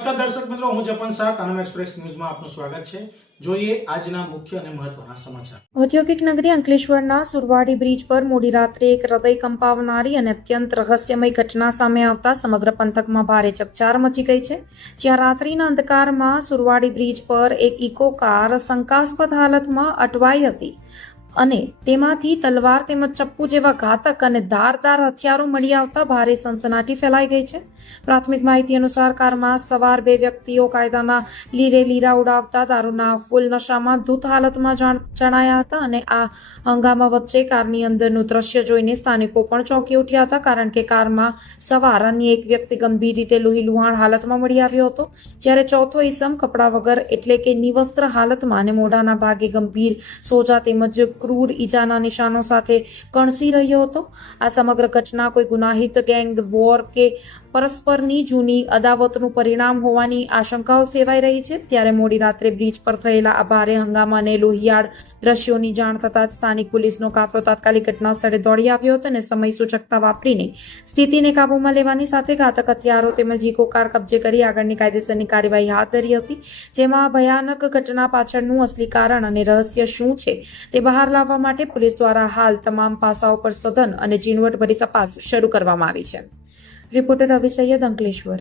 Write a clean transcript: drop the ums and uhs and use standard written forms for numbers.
નમસ્કાર દર્શક મિત્રો, હું જપન શાહ કાનમ એક્સપ્રેસ ન્યૂઝમાં આપનું સ્વાગત છે। જોઈએ આજના મુખ્ય અને મહત્વના સમાચાર। ઔદ્યોગિક નગરી અંકલેશ્વરના સુરવાડી બ્રિજ પર મોડી રાત્રે એક હૃદય કંપાવનારી અને અત્યંત રહસ્યમય ઘટના સામે આવતા સમગ્ર પંથકમાં ભારે ચકચાર મચી ગઈ છે। જ્યાં રાત્રિના અંધકારમાં સુરવાડી બ્રિજ પર એક ઇકો કાર શંકાસ્પદ હાલતમાં અટવાઈ હતી અને તેમાંથી તલવાર તેમજ ચપ્પુ જેવા ઘાતક અને ધારદાર હથિયારો મળી આવતા ભારે સનસનાટી ફેલાઈ ગઈ છે। પ્રાથમિક માહિતી અનુસાર કારમાં સવાર બે વ્યક્તિઓ કાયદાના લીરે લીરા ઉડાવતા દારૂના ફૂલ નશામાં ધૂત હાલતમાં જણાયા હતા અને આ હંગામા વચ્ચે કારની અંદરનું દ્રશ્ય જોઈને સ્થાનિકો પણ ચોંકી ઉઠ્યા હતા, કારણ કે કારમાં સવાર અન્ય એક વ્યક્તિ ગંભીર રીતે લોહીલુહાણ હાલતમાં મળી આવ્યો હતો, જ્યારે ચોથો ઈસમ કપડા વગર એટલે કે નિવસ્ત્ર હાલતમાં અને મોઢાના ભાગે ગંભીર સોજા તેમજ ક્રૂર ઈજાના નિશાનો સાથે કણસી રહ્યો હતો। આ સમગ્ર ઘટના કોઈ ગુનાહિત ગેંગ વોર કે પરસ્પરની જૂની અદાવતનું પરિણામ હોવાની આશંકાઓ સેવાઈ રહી છે। ત્યારે મોડી રાત્રે બ્રિજ પર થયેલા આ ભારે હંગામા અને લોહિયાળ દ્રશ્યોની જાણ થતાં જ સ્થાનિક પોલીસનો કાફલો તાત્કાલિક ઘટના સ્થળે દોડી આવ્યો હતો અને સમય સૂચકતા વાપરીને સ્થિતિને કાબૂમાં લેવાની સાથે ઘાતક હથિયારો તેમજ ઇકો કાર કબજે કરી આગળની કાયદેસરની કાર્યવાહી હાથ ધરી હતી, જેમાં આ ભયાનક ઘટના પાછળનું અસલી કારણ અને રહસ્ય શું છે તે બહાર લાવવા માટે પોલીસ દ્વારા હાલ તમામ પાસાઓ પર સઘન અને ઝીણવટભરી તપાસ શરૂ કરવામાં આવી છે। રિપોર્ટર રવિ સૈયદ, અંકલેશ્વર।